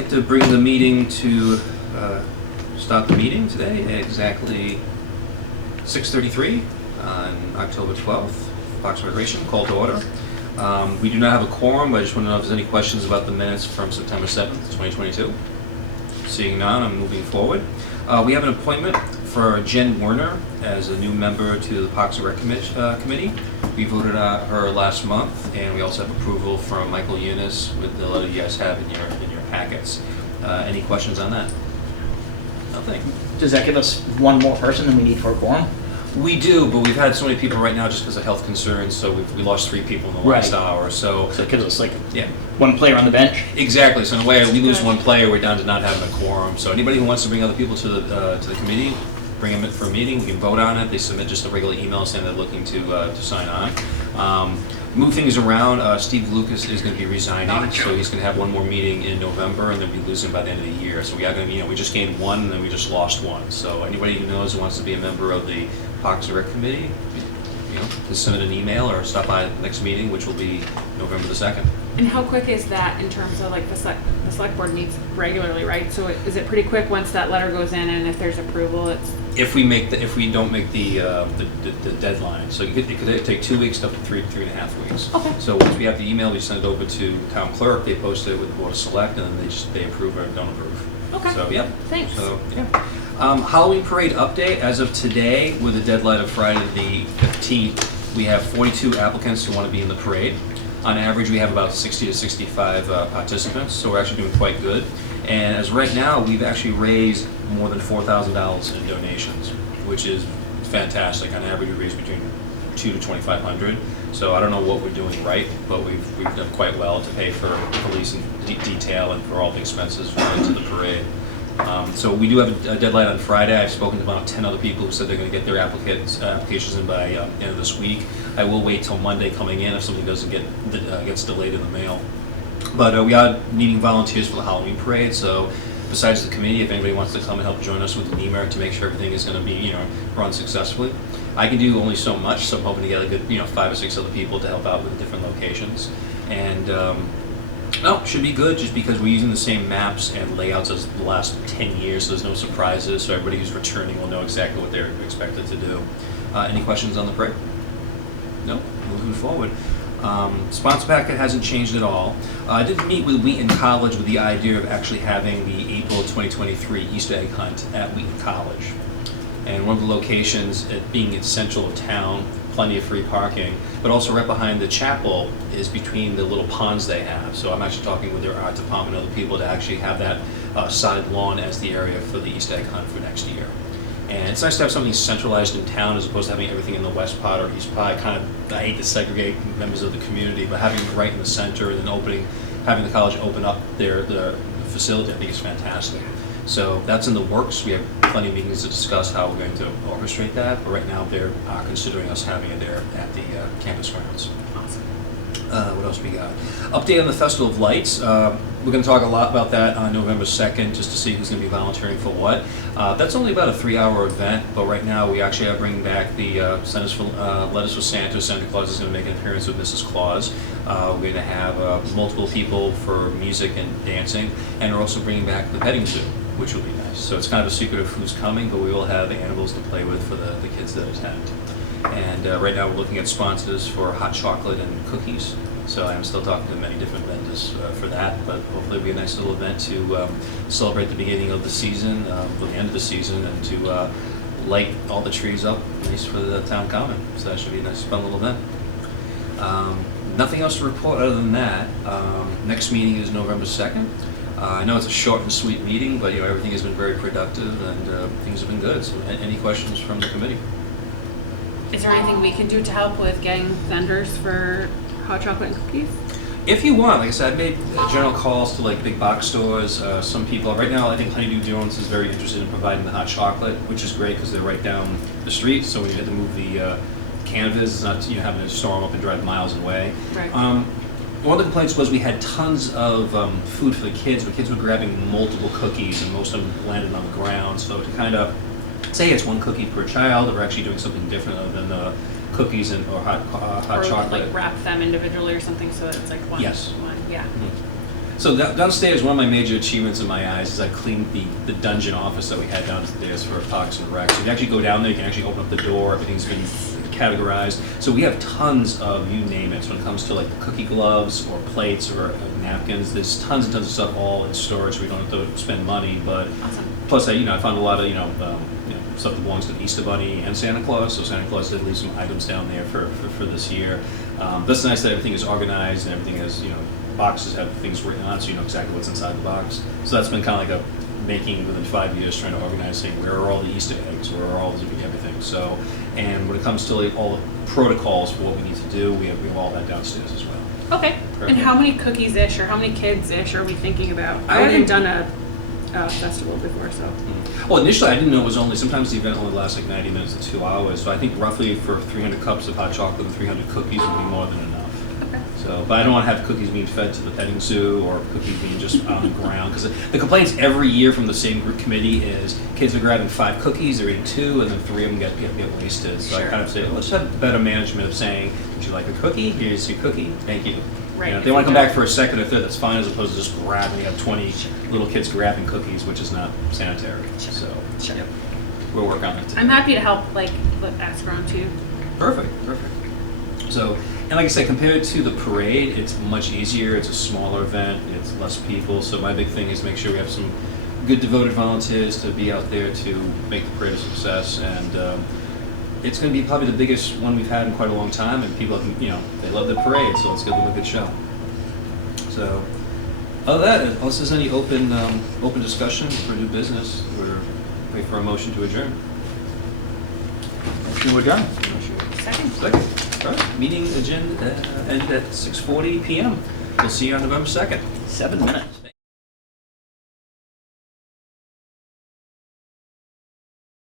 like to bring the meeting to, start the meeting today at exactly 6:33 on October 12th. Parks and Recreation, call to order. We do not have a quorum, but I just want to know if there's any questions about the minutes from September 7th, 2022. Seeing none, I'm moving forward. We have an appointment for Jen Werner as a new member to the Parks and Rec Committee. We voted her last month, and we also have approval from Michael Eunice with the letter you guys have in your packets. Any questions on that? Nothing. Does that give us one more person than we need for a quorum? We do, but we've had so many people right now just because of health concerns, so we lost 3 people in the last hour. So it gives us like yeah, one player on the bench? Exactly. So in a way, we lose one player, we're down to not having a quorum. So anybody who wants to bring other people to the committee, bring them in for a meeting. We can vote on it. They submit just a regular email saying they're looking to sign on. Move things around. Steve Lucas is going to be resigning, so he's going to have one more meeting in November, and then we lose him by the end of the year. So we are going to, we just gained 1, and then we just lost 1. So anybody who knows who wants to be a member of the Parks and Rec Committee, just send an email or stop by the next meeting, which will be November the 2nd. And how quick is that in terms of like the select board meets regularly, right? So is it pretty quick once that letter goes in, and if there's approval, it's if we don't make the deadline, so it could take 2 weeks up to 3.5 weeks. Okay. So once we have the email, we send it over to town clerk. They post it with the board of select, and then they approve or don't approve. okay. So yeah. Thanks. So yeah. Halloween parade update. As of today, with the deadline of Friday the 15th, we have 42 applicants who want to be in the parade. On average, we have about 60 to 65 participants, so we're actually doing quite good. And as right now, we've actually raised more than $4,000 in donations, which is fantastic. On average, we raise between $200 to $2,500. So I don't know what we're doing right, but we've done quite well to pay for police and detail and for all the expenses related to the parade. So we do have a deadline on Friday. I've spoken to about 10 other people who said they're going to get their applications in by end of this week. I will wait till Monday coming in if something doesn't gets delayed in the mail. But we are needing volunteers for the Halloween parade. So besides the committee, if anybody wants to come and help join us with the NEMR to make sure everything is going to be run successfully, I can do only so much. So I'm hoping to get a good 5 or 6 other people to help out with different locations. And no, should be good just because we're using the same maps and layouts as the last 10 years, so there's no surprises, so everybody who's returning will know exactly what they're expected to do. Any questions on the parade? No? Moving forward. Sponsor packet hasn't changed at all. I did meet with Wheaton College with the idea of actually having the April 2023 Easter egg hunt at Wheaton College. And one of the locations, being in central of town, plenty of free parking, but also right behind the chapel is between the little ponds they have. So I'm actually talking with their art department and other people to actually have that side lawn as the area for the Easter egg hunt for next year. And it's nice to have something centralized in town as opposed to having everything in the west part or east part. I hate to segregate members of the community, but having it right in the center and then having the college open up the facility, I think is fantastic. So that's in the works. We have plenty of meetings to discuss how we're going to orchestrate that, but right now they're considering us having it there at the campus grounds. Awesome. What else we got? Update on the Festival of Lights. We're going to talk a lot about that on November 2nd, just to see who's going to be volunteering for what. That's only about a 3-hour event, but right now we actually are bringing back the Letters for Santa. Santa Claus is going to make an appearance with Mrs. Claus. We're going to have multiple people for music and dancing, and we're also bringing back the petting zoo, which will be nice. So it's kind of a secret of who's coming, but we will have animals to play with for the kids that attend. And right now we're looking at sponsors for hot chocolate and cookies. So I'm still talking to many different vendors for that, but hopefully it'll be a nice little event to celebrate the beginning of the season, or the end of the season, and to light all the trees up nice for the town common. So that should be a nice, fun little event. Nothing else to report other than that. Next meeting is November 2nd. I know it's a short and sweet meeting, but everything has been very productive and things have been good. So any questions from the committee? Is there anything we can do to help with getting vendors for hot chocolate and cookies? If you want, like I said, I made general calls to like big box stores. Some people right now, I think Honeydew Jones is very interested in providing the hot chocolate, which is great because they're right down the street. So when you have to move the canvas, it's not having to store them up and drive miles away. Right. One of the complaints was we had tons of food for the kids, but kids were grabbing multiple cookies and most of them landed on the ground. So to kind of say it's 1 cookie per child, we're actually doing something different other than cookies and or hot or chocolate. like wrap them individually or something so that it's like one. Yes. One, yeah. Mm-hmm. So downstairs, one of my major achievements in my eyes is I cleaned the dungeon office that we had downstairs for Parks and Rec. So you can actually go down there, you can actually open up the door, everything's been categorized. So we have tons of, you name it, so when it comes to like cookie gloves or plates or napkins, there's tons and tons of stuff all in storage, so we don't have to spend money, but Awesome. plus I found a lot of, stuff that belongs to the Easter Bunny and Santa Claus, so Santa Claus did leave some items down there for this year. That's nice that everything is organized and everything is, boxes have things written on it, so you know exactly what's inside the box. So that's been kind of like a making within 5 years, trying to organize, saying where are all the Easter eggs, where are all the everything. So, and when it comes to like all the protocols for what we need to do, we have all that downstairs as well. Okay. Perfect. And how many cookies-ish or how many kids-ish are we thinking about? I I haven't think- done a festival before, so. Well, initially I didn't know it was only, sometimes the event only lasts like 90 minutes to 2 hours, so I think roughly for 300 cups of hot chocolate and 300 cookies would be more than enough. Okay. So, but I don't want to have cookies being fed to the petting zoo or cookies being just on the ground, because the complaints every year from the same group committee is kids are grabbing 5 cookies, they're eating 2, and then 3 of them get wasted. So I Sure. kind of say, let's have better management of saying, would you like a cookie? Here's your cookie, thank you. Right. If they want to come back for a second or third, that's fine, as opposed to just grabbing, you have 20 little kids grabbing cookies, which is not sanitary. So, Sure. yep, we'll work on it today. I'm happy to help, like, ask around too. Perfect. So, and like I said, compared to the parade, it's much easier. It's a smaller event. It's less people. So my big thing is make sure we have some good devoted volunteers to be out there to make the parade a success. And it's going to be probably the biggest one we've had in quite a long time. And people, they love the parade, so let's give them a good show. So, other than that, unless there's any open discussion for new business, we're waiting for a motion to adjourn. Motion to adjourn. Second. Second. All right. Meeting agenda ended at 6:40 p.m. We'll see you on November 2nd. 7 minutes.